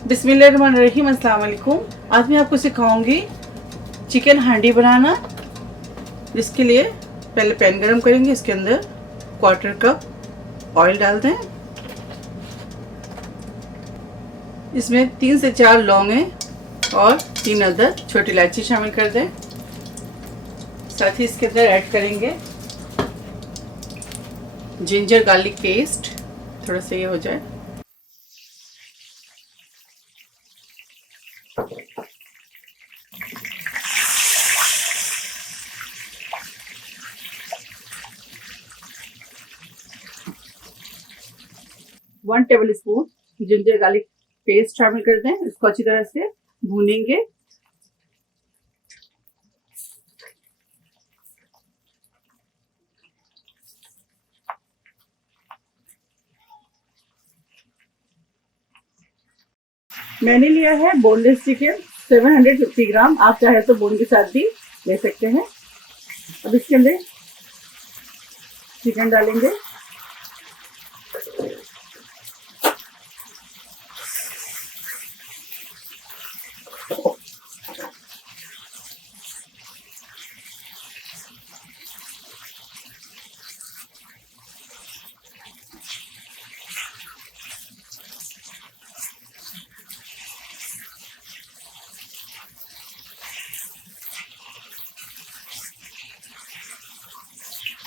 बिस्मिल्लाहिर्रहमानिर्रहीम, अस्सलाम वालेकुम। आज मैं आपको सिखाऊंगी चिकन हांडी बनाना। जिसके लिए पहले पैन गरम करेंगे, इसके अंदर 1/4 कप ऑयल डाल दें। इसमें 3 से 4 लौंग और 3 अदद छोटी इलायची शामिल कर दें। साथ ही इसके अंदर ऐड करेंगे जिंजर गार्लिक पेस्ट। थोड़ा सा ये हो जाए, one table spoon ginger garlic paste शामिल कर दें। इसको अच्छी तरह से भूनेंगे। मैंने लिया है बोनलेस चिकन 750 ग्राम। आप चाहे तो बोन के साथ भी ले सकते हैं। अब इसके अंदर चिकन डालेंगे।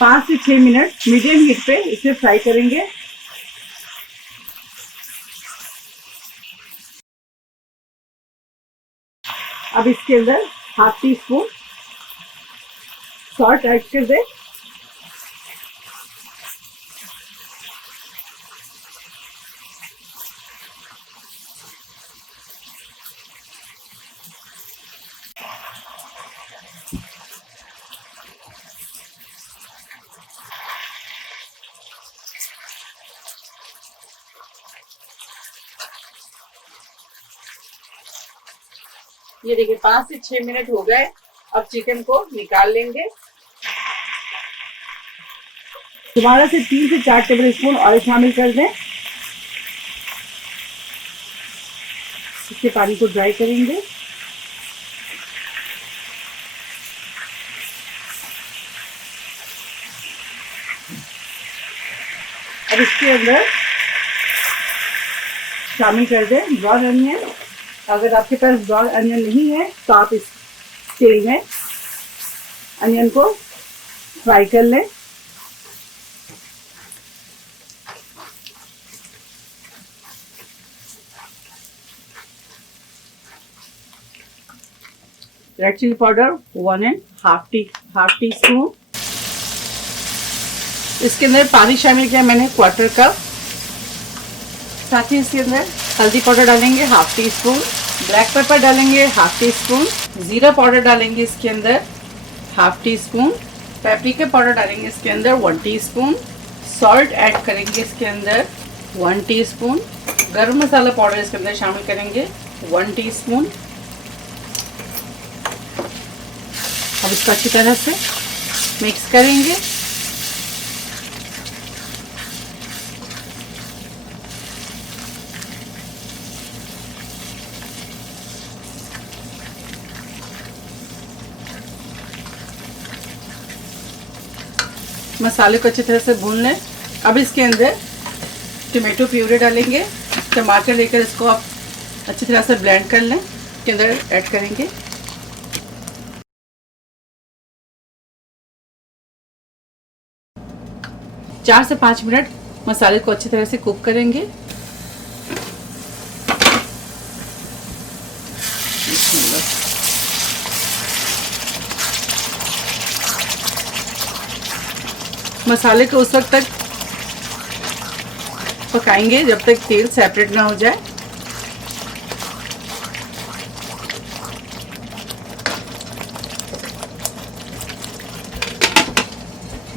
पाँच से 6 मिनट मीडियम हीट पे इसे फ्राई करेंगे। अब इसके अंदर half tea spoon salt add कर दें। ये देखिए 5 से 6 मिनट हो गए। अब चिकन को निकाल लेंगे। दोबारा से 3 से 4 टेबल स्पून ऑयल शामिल कर दें। इसके पानी को ड्राई करेंगे। अब इसके अंदर शामिल कर दें ब्राउन अनियन। अगर आपके पास ब्राउन अनियन नहीं है तो आप इस तेल में अनियन को फ्राई कर लें। Red chilli powder 1.5 teaspoon. इसके अंदर पानी शामिल किया मैंने 1/4 कप। साथ ही इसके अंदर हल्दी पाउडर डालेंगे half tea spoon, black pepper डालेंगे हाफ टी स्पून, जीरा पाउडर डालेंगे इसके अंदर half tea spoon, paprika powder डालेंगे इसके अंदर 1 टीस्पून, सॉल्ट ऐड करेंगे इसके अंदर 1 टीस्पून, गरम मसाला पाउडर इसके अंदर शामिल करेंगे 1 टीस्पून। अब इसको अच्छी तरह से मिक्स करेंगे। मसाले को अच्छी तरह से भून लें। अब इसके अंदर टमाटो प्यूरी डालेंगे। टमाटर लेकर इसको आप अच्छी तरह से ब्लेंड कर लें। इसके अंदर ऐड करेंगे। चार से 5 मिनट मसाले को अच्छी तरह से कुक करेंगे। मसाले को उस वक्त तक पकाएंगे जब तक तेल सेपरेट ना हो जाए।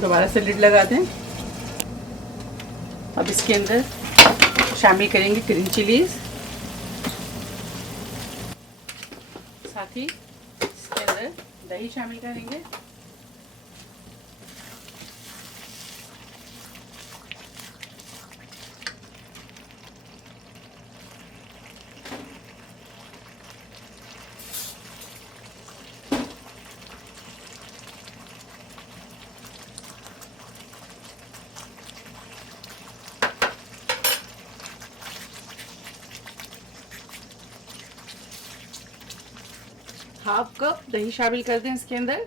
दोबारा से लिड लगा दें। अब इसके अंदर शामिल करेंगे ग्रीन चिलीज। साथ ही इसके अंदर दही शामिल करेंगे। हाफ कप दही शामिल कर दें इसके अंदर।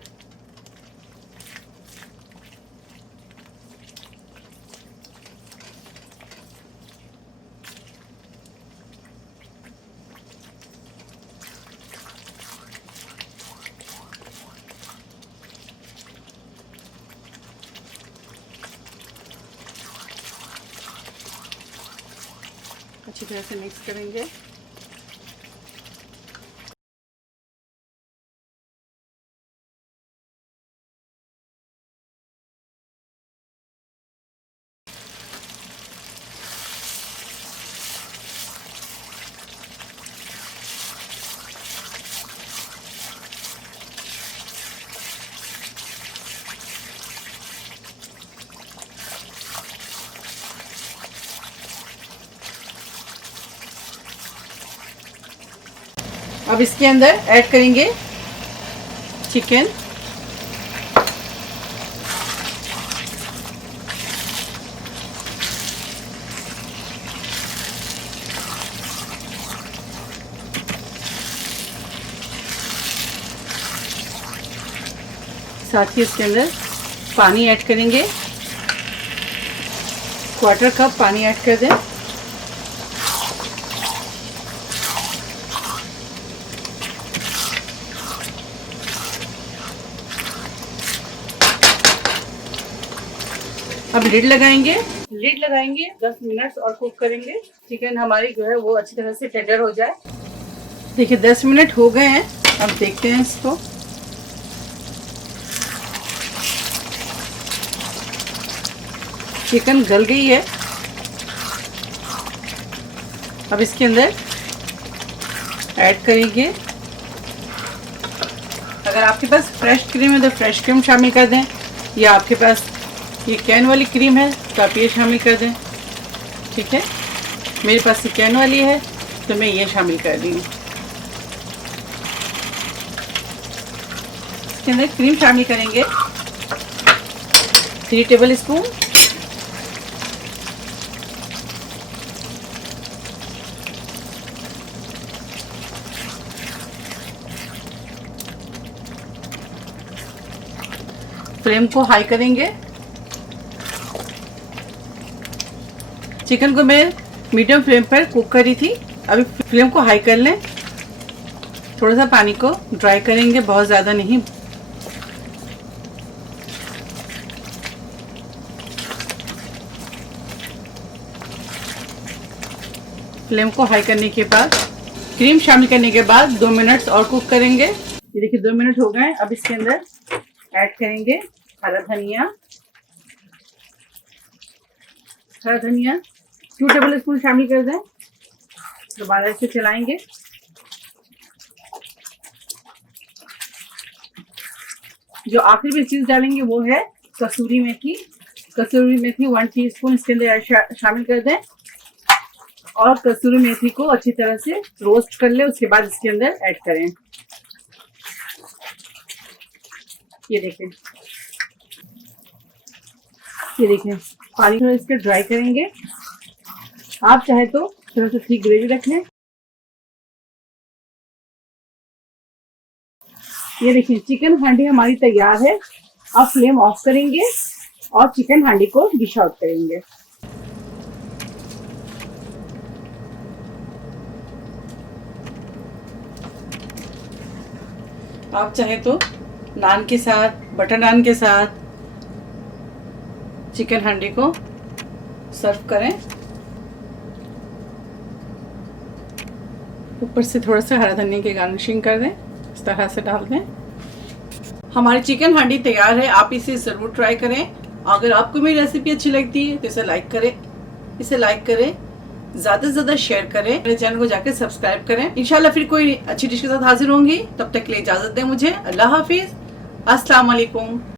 अच्छी तरह से मिक्स करेंगे। अब इसके अंदर ऐड करेंगे चिकन। साथ ही इसके अंदर पानी ऐड करेंगे, क्वार्टर कप पानी ऐड कर दें। अब लिड लगाएंगे। 10 मिनट और कुक करेंगे। चिकन हमारी जो है वो अच्छी तरह से टेंडर हो जाए। देखिए 10 मिनट हो गए हैं। अब देखते हैं इसको। चिकन गल गई है। अब इसके अंदर ऐड करेंगे, अगर आपके पास फ्रेश क्रीम है तो फ्रेश क्रीम शामिल कर दें, या आपके पास ये कैन वाली क्रीम है तो आप ये शामिल कर दें। ठीक है, मेरे पास ये कैन वाली है तो मैं ये शामिल कर रही हूँ। इसके अंदर क्रीम शामिल करेंगे 3 टेबल स्पून। फ्लेम को हाई करेंगे। चिकन को मैं मीडियम फ्लेम पर कुक करी थी, अभी फ्लेम को हाई कर लें। थोड़ा सा पानी को ड्राई करेंगे, बहुत ज़्यादा नहीं। फ्लेम को हाई करने के बाद क्रीम शामिल करने के बाद 2 मिनट और कुक करेंगे। ये देखिए 2 मिनट हो गए। अब इसके अंदर ऐड करेंगे हरा धनिया। 2 टेबल स्पून शामिल कर दें। दोबारा इसे चलाएंगे। जो आखिर में चीज डालेंगे वो है कसूरी मेथी। 1 टीस्पून इसके अंदर शामिल कर दें और कसूरी मेथी को अच्छी तरह से रोस्ट कर ले। उसके बाद इसके अंदर ऐड करें। ये देखें पानी थोड़ा इसके ड्राई करेंगे। आप चाहे तो थोड़ा सा थिक ग्रेवी रख लें। ये देखिए चिकन हांडी हमारी तैयार है। अब फ्लेम ऑफ करेंगे और चिकन हांडी को डिश आउट करेंगे। आप चाहे तो नान के साथ, बटर नान के साथ चिकन हांडी को सर्व करें। ऊपर से थोड़ा सा हरा धनिया की गार्निशिंग कर दें, इस तरह से डाल दें। हमारी चिकन हांडी तैयार है। आप इसे ज़रूर ट्राई करें। अगर आपको मेरी रेसिपी अच्छी लगती है तो इसे लाइक करें, ज़्यादा से ज़्यादा शेयर करें, मेरे चैनल को जाकर सब्सक्राइब करें। इंशाल्लाह फिर कोई अच्छी डिश के साथ हाजिर होंगी। तब तक के लिए इजाज़त दें मुझे। अल्लाह हाफिज़। अस्सलाम वालेकुम।